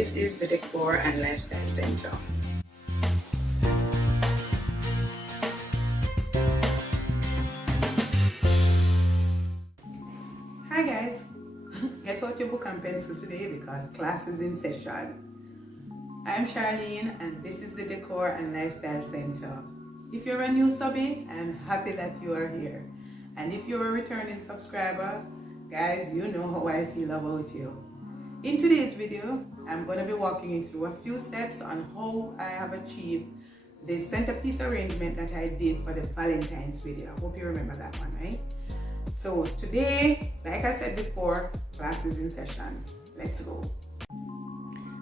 this is the Decor and Lifestyle Center. Hi guys, get out your book and pencil today because class is in session. I'm Charlene and this is the Decor and Lifestyle Center. If you're a new subby, I'm happy that you are here. And if you're a returning subscriber, guys, you know how I feel about you. In today's video, I'm going to be walking you through a few steps on how I have achieved the centerpiece arrangement that I did for the Valentine's video. I hope you remember that one, right? So today, like I said before, class is in session. Let's go.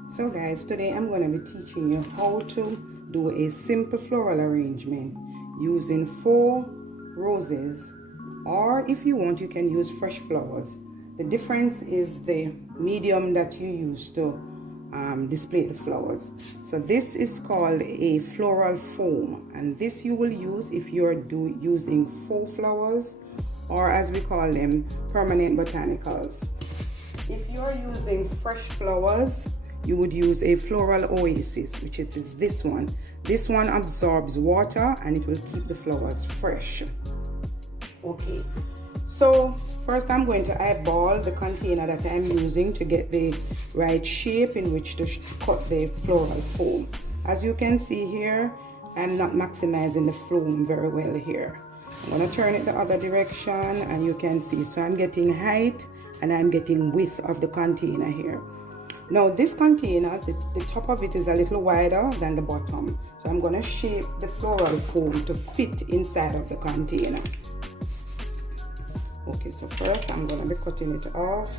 So guys, today I'm going to be teaching you how to do a simple floral arrangement using 4 roses, or if you want, you can use fresh flowers. The difference is the medium that you use to display the flowers. So this is called a floral foam, and this you will use if you're using faux flowers, or as we call them, permanent botanicals. If you're using fresh flowers, you would use a floral Oasis, which is this one. This one absorbs water and it will keep the flowers fresh. Okay, so first I'm going to eyeball the container that I'm using to get the right shape in which to cut the floral foam. As you can see here, I'm not maximizing the foam very well here. I'm going to turn it the other direction and you can see, so I'm getting height and I'm getting width of the container here. Now this container, the top of it is a little wider than the bottom, so I'm going to shape the floral foam to fit inside of the container. Okay, so first I'm going to be cutting it off.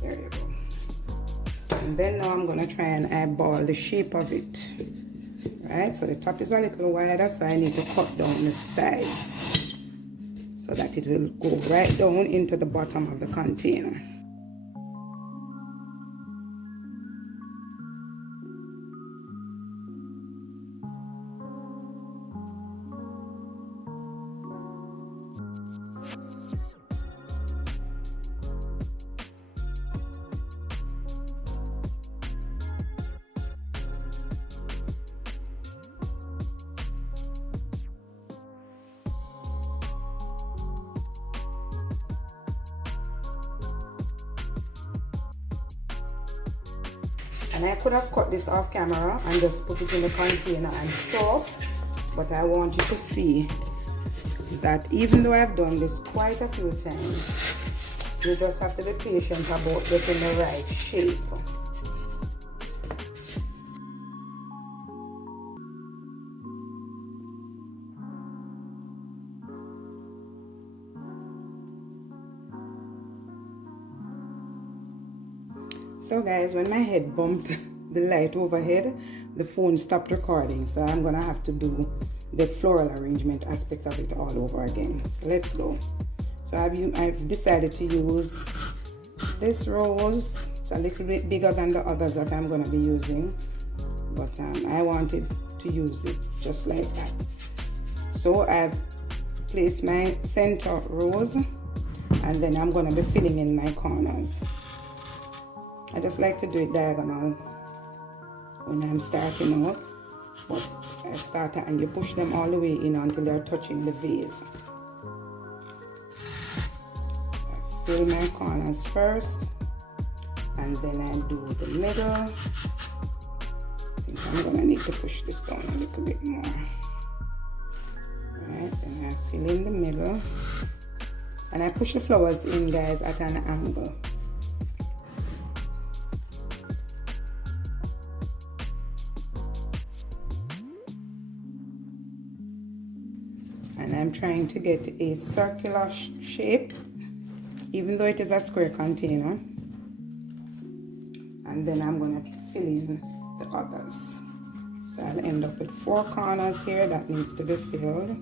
There you go. And then now I'm going to try and eyeball the shape of it. Right, so the top is a little wider, so I need to cut down the sides so that it will go right down into the bottom of the container. And I could have cut this off camera and just put it in the container and stop, but I want you to see that even though I've done this quite a few times, you just have to be patient about getting the right shape. So guys, when my head bumped the light overhead, the phone stopped recording, so I'm gonna have to do the floral arrangement aspect of it all over again. So let's go. So I've decided to use this rose. It's a little bit bigger than the others that I'm gonna be using, but I wanted to use it just like that. So I've placed my center rose, and then I'm gonna be filling in my corners. I just like to do it diagonal when I'm starting out, but I start and you push them all the way in until they're touching the vase. I fill my corners first, and then I do the middle. I think I'm gonna need to push this down a little bit more. Right, then I fill in the middle, and I push the flowers in, guys, at an angle. And I'm trying to get a circular shape, even though it is a square container. And then I'm going to fill in the others. So I'll end up with 4 corners here that needs to be filled.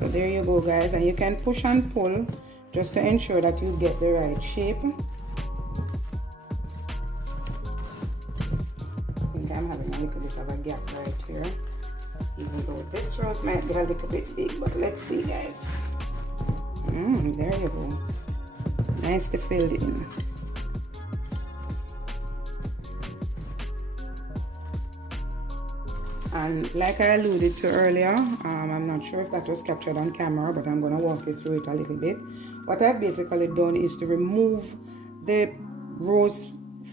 So there you go, guys, and you can push and pull just to ensure that you get the right shape. I think I'm having a little bit of a gap right here, even though this rose might be a little bit big, but let's see, guys. There you go. Nice to fill in. And like I alluded to earlier, I'm not sure if that was captured on camera, but I'm going to walk you through it a little bit. What I've basically done is to remove the rose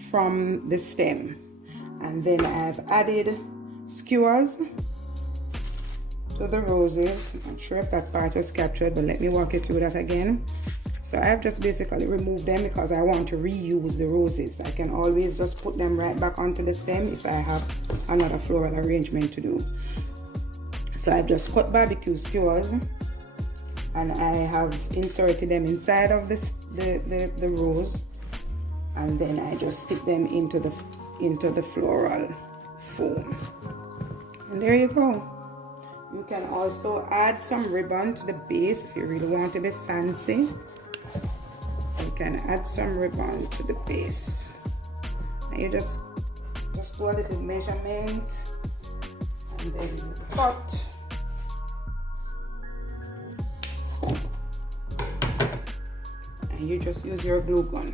from the stem, and then I've added skewers to the roses. I'm not sure if that part was captured, but let me walk you through that again. So I've just basically removed them because I want to reuse the roses. I can always just put them right back onto the stem if I have another floral arrangement to do. So I've just cut barbecue skewers, and I have inserted them inside of this the rose, and then I just stick them into the floral foam. And there you go. You can also add some ribbon to the base if you really want to be fancy. You can add some ribbon to the base, and you just do a little measurement, and then you cut. And you just use your glue gun.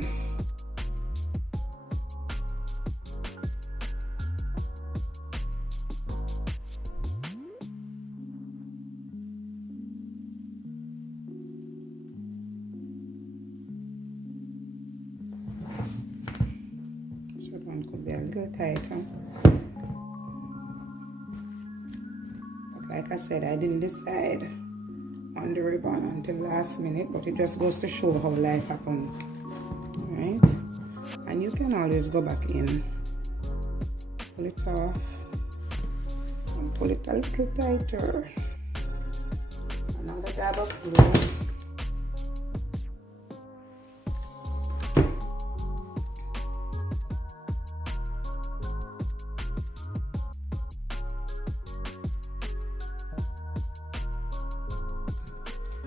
Could be a little tighter, but like I said, I didn't decide on the ribbon until last minute, but it just goes to show how life happens. All right, and you can always go back in, pull it off, and pull it a little tighter. Another dab of glue.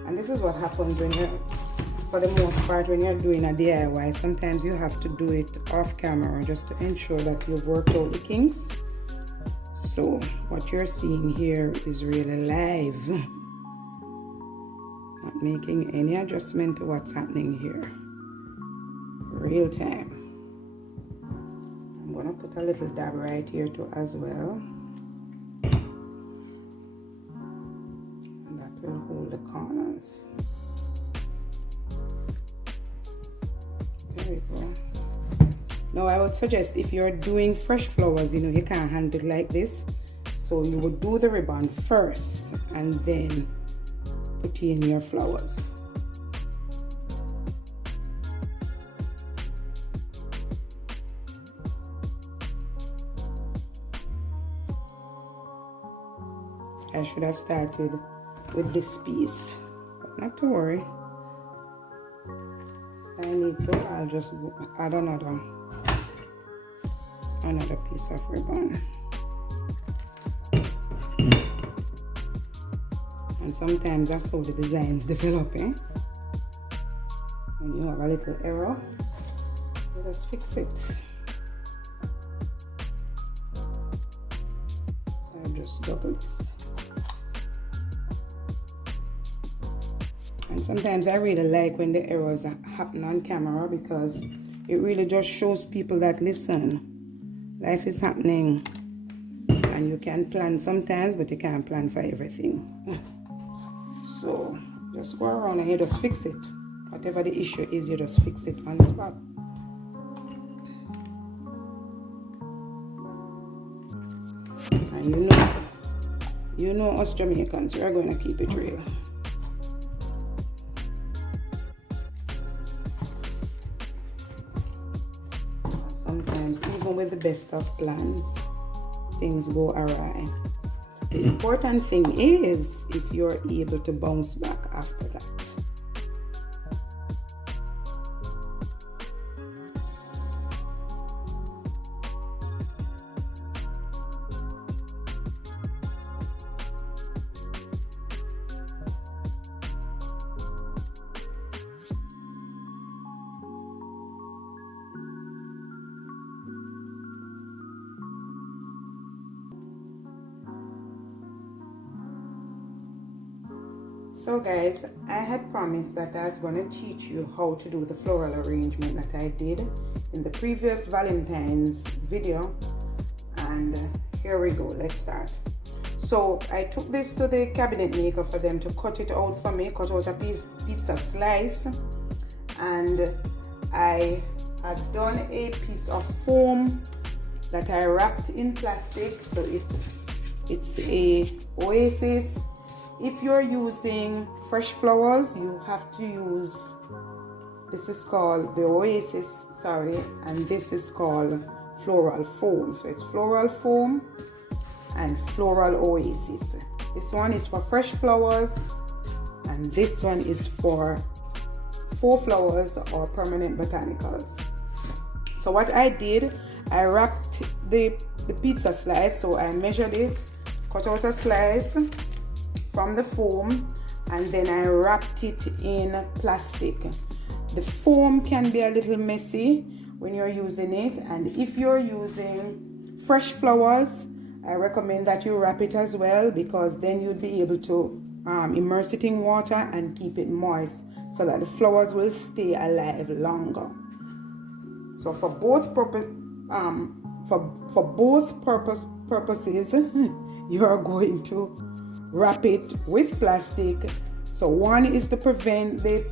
And this is what happens when you're, for the most part, when you're doing a DIY. Sometimes you have to do it off camera just to ensure that you've worked out the kinks. So what you're seeing here is really live. Not making any adjustment to what's happening here. Real time. I'm gonna put a little dab right here too as well. Will hold the corners. There we go. Now I would suggest, if you're doing fresh flowers, you know, you can't handle it like this, so you would do the ribbon first and then put in your flowers. I should have started with this piece, but not to worry. If I need to, I'll just add another piece of ribbon. And sometimes that's how the designs develop, eh? When you have a little error, you just fix it. I'll just double this. And sometimes I really like when the errors happen on camera, because it really just shows people that, listen, life is happening and you can plan sometimes, but you can't plan for everything. So just go around and you just fix it. Whatever the issue is, you just fix it on the spot. And you know us Jamaicans, we are going to keep it real. Sometimes, even with the best of plans, things go awry. The important thing is if you're able to bounce back after that. So guys, I had promised that I was going to teach you how to do the floral arrangement that I did in the previous Valentine's video, and here we go. Let's start. So I took this to the cabinet maker for them to cut it out for me, cut out a pizza slice, and I had done a piece of foam that I wrapped in plastic, so it's a Oasis. If you're using fresh flowers, you have to use, this is called the Oasis, sorry, and this is called Floral foam. So it's Floral foam and Floral Oasis. This one is for fresh flowers and this one is for faux flowers or permanent botanicals. So what I did, I wrapped the pizza slice, so I measured it, cut out a slice from the foam, and then I wrapped it in plastic. The foam can be a little messy when you're using it, and if you're using fresh flowers, I recommend that you wrap it as well, because then you'll be able to immerse it in water and keep it moist so that the flowers will stay alive longer. So for both purposes, you are going to wrap it with plastic. So one is to prevent the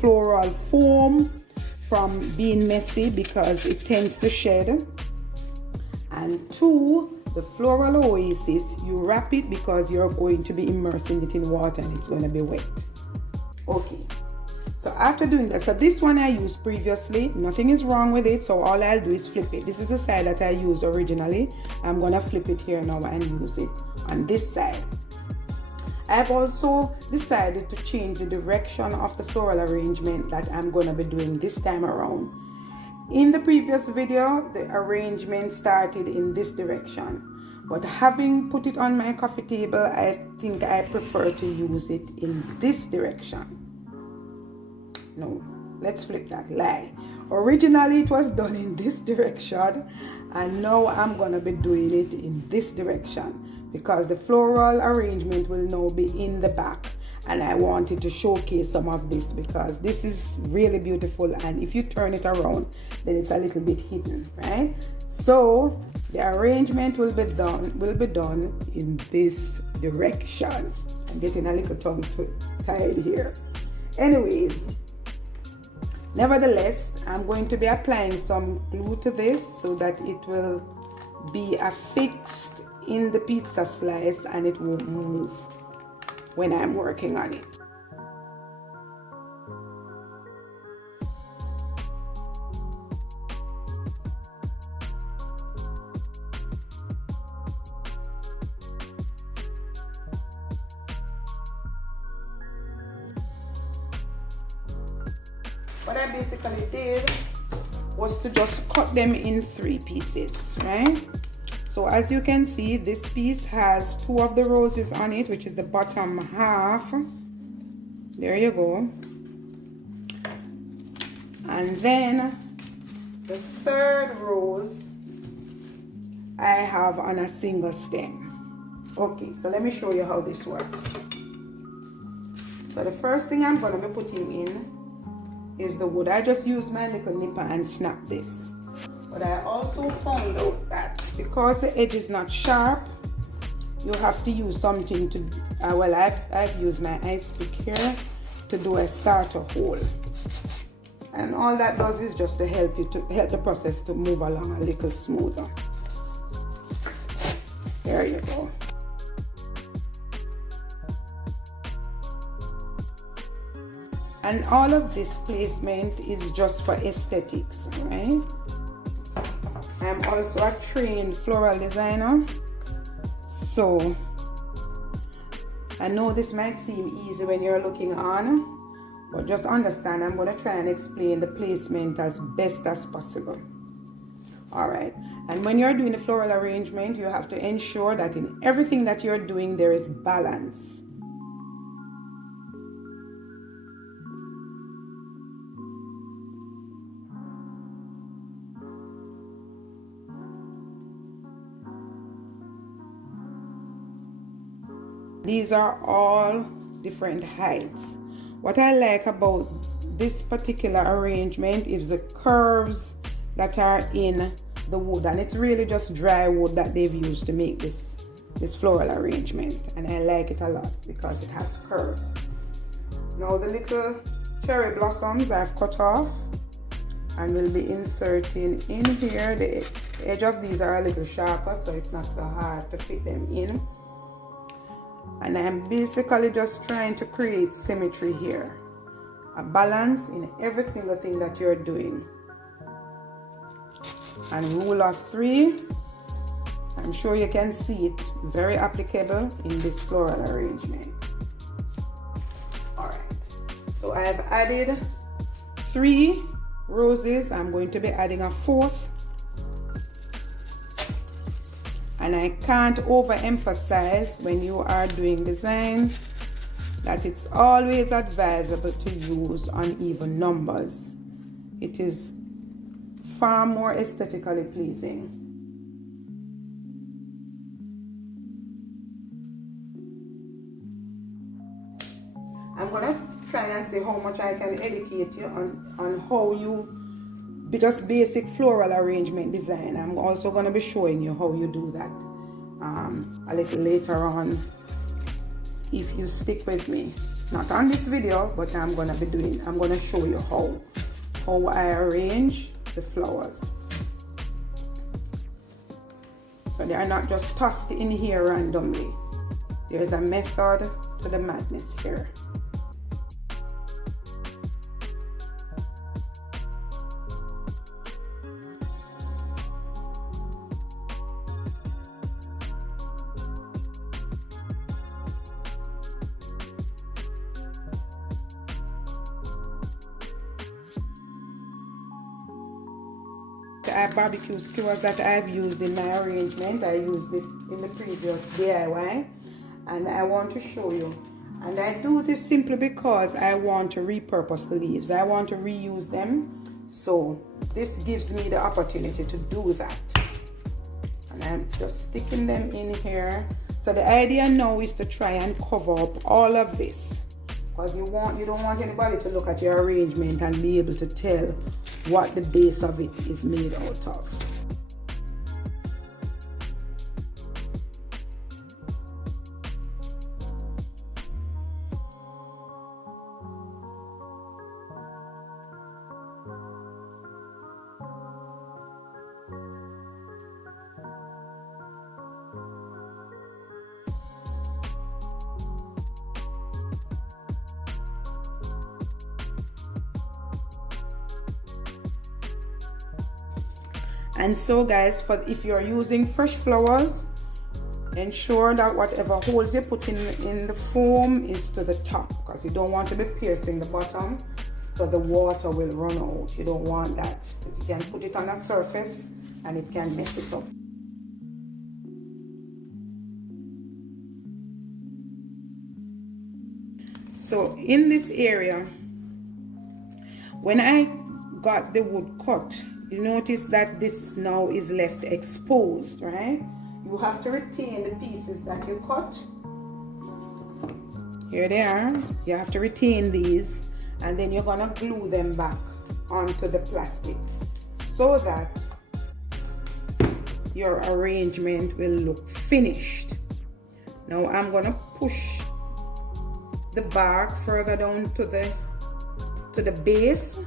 floral foam from being messy because it tends to shed, and two, the floral oasis, you wrap it because you're going to be immersing it in water and it's going to be wet. Okay, so after doing that, so this one I used previously, nothing is wrong with it, so all I'll do is flip it. This is the side that I used originally. I'm gonna flip it here now and use it on this side. I've also decided to change the direction of the floral arrangement that I'm gonna be doing this time around. In the previous video, the arrangement started in this direction, but having put it on my coffee table, I think I prefer to use it in this direction. No, let's flip that, lie. Originally it was done in this direction, and now I'm gonna be doing it in this direction because the floral arrangement will now be in the back, and I wanted to showcase some of this because this is really beautiful, and if you turn it around then it's a little bit hidden, right? So the arrangement will be done in this direction. I'm getting a little tongue tied here. Anyways, nevertheless, I'm going to be applying some glue to this so that it will be affixed in the pizza slice and it won't move when I'm working on it. What I basically did was to just cut them in 3 pieces, right? So as you can see, this piece has 2 of the roses on it, which is the bottom half. There you go. And then the 3rd rose I have on a single stem. Okay, so let me show you how this works. So the first thing I'm going to be putting in is the wood. I just used my little nipper and snap this. But I also found out that because the edge is not sharp, you have to use something to, well, I've used my ice pick here to do a starter hole. And all that does is just to help the process to move along a little smoother. There you go. And all of this placement is just for aesthetics, right? I'm also a trained floral designer, so I know this might seem easy when you're looking on, but just understand I'm going to try and explain the placement as best as possible. All right, and when you're doing the floral arrangement, you have to ensure that in everything that you're doing there is balance. These are all different heights. What I like about this particular arrangement is the curves that are in the wood, and it's really just dry wood that they've used to make this floral arrangement, and I like it a lot because it has curves. Now the little cherry blossoms I've cut off and will be inserting in here. The edge of these are a little sharper, so it's not so hard to fit them in. And I'm basically just trying to create symmetry here, a balance in every single thing that you're doing. And rule of 3, I'm sure you can see it, very applicable in this floral arrangement. All right, so I've added 3 roses. I'm going to be adding a 4th. And I can't overemphasize when you are doing designs that it's always advisable to use uneven numbers. It is far more aesthetically pleasing. I'm gonna try and see how much I can educate you on how you just basic floral arrangement design. I'm also going to be showing you how you do that a little later on if you stick with me. Not on this video, but I'm going to show you how I arrange the flowers. So they are not just tossed in here randomly. There's a method to the madness here. Barbecue skewers that I've used in my arrangement. I used it in the previous DIY, and I want to show you. And I do this simply because I want to repurpose the leaves. I want to reuse them. So this gives me the opportunity to do that. And I'm just sticking them in here. So the idea now is to try and cover up all of this, because you don't want anybody to look at your arrangement and be able to tell what the base of it is made out of. And so guys, if you're using fresh flowers, ensure that whatever holes you put in the foam is to the top, because you don't want to be piercing the bottom so the water will run out. You don't want that, because you can put it on a surface and it can mess it up. So in this area, when I got the wood cut, you notice that this now is left exposed, right? You have to retain the pieces that you cut. Here they are. You have to retain these, and then you're gonna glue them back onto the plastic so that your arrangement will look finished. Now I'm gonna push the bark further down to the base,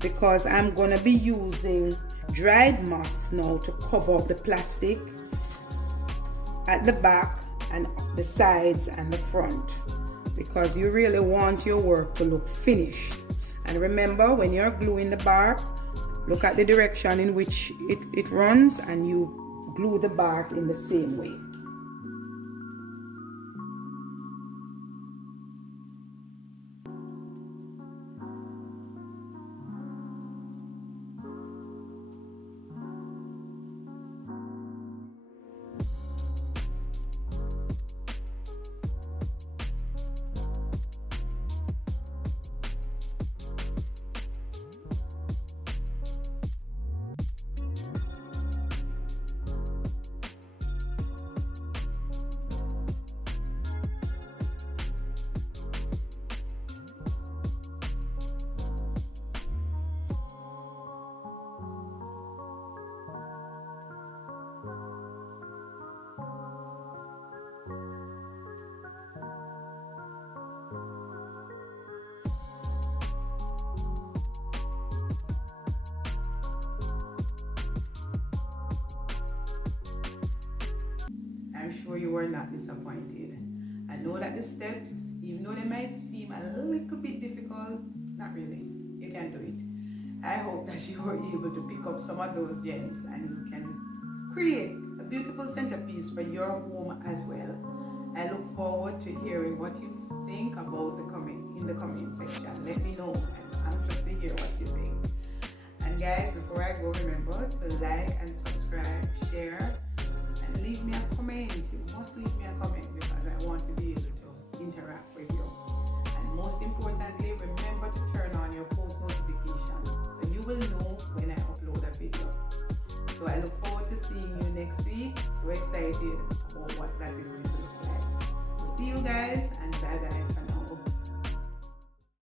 because I'm going to be using dried moss now to cover up the plastic at the back and the sides and the front, because you really want your work to look finished. And remember, when you're gluing the bark, look at the direction in which it runs, and you glue the bark in the same way. I'm sure you are not disappointed. I know that the steps, even though they might seem a little bit difficult, not really, you can do it. I hope that you were able to pick up some of those gems and you can create a beautiful centerpiece for your home as well. I look forward to hearing what you think about in the comment section. Let me know. I'm anxious to hear what you think. And guys, before I go, remember to like and subscribe, share, and leave me a comment. You must leave me a comment because I want to be able to interact with you. And most importantly, remember to turn on your post notification so you will know when I upload a video. So I look forward to seeing you next week. So excited about what that is going to look like. So see you guys, and bye bye for now.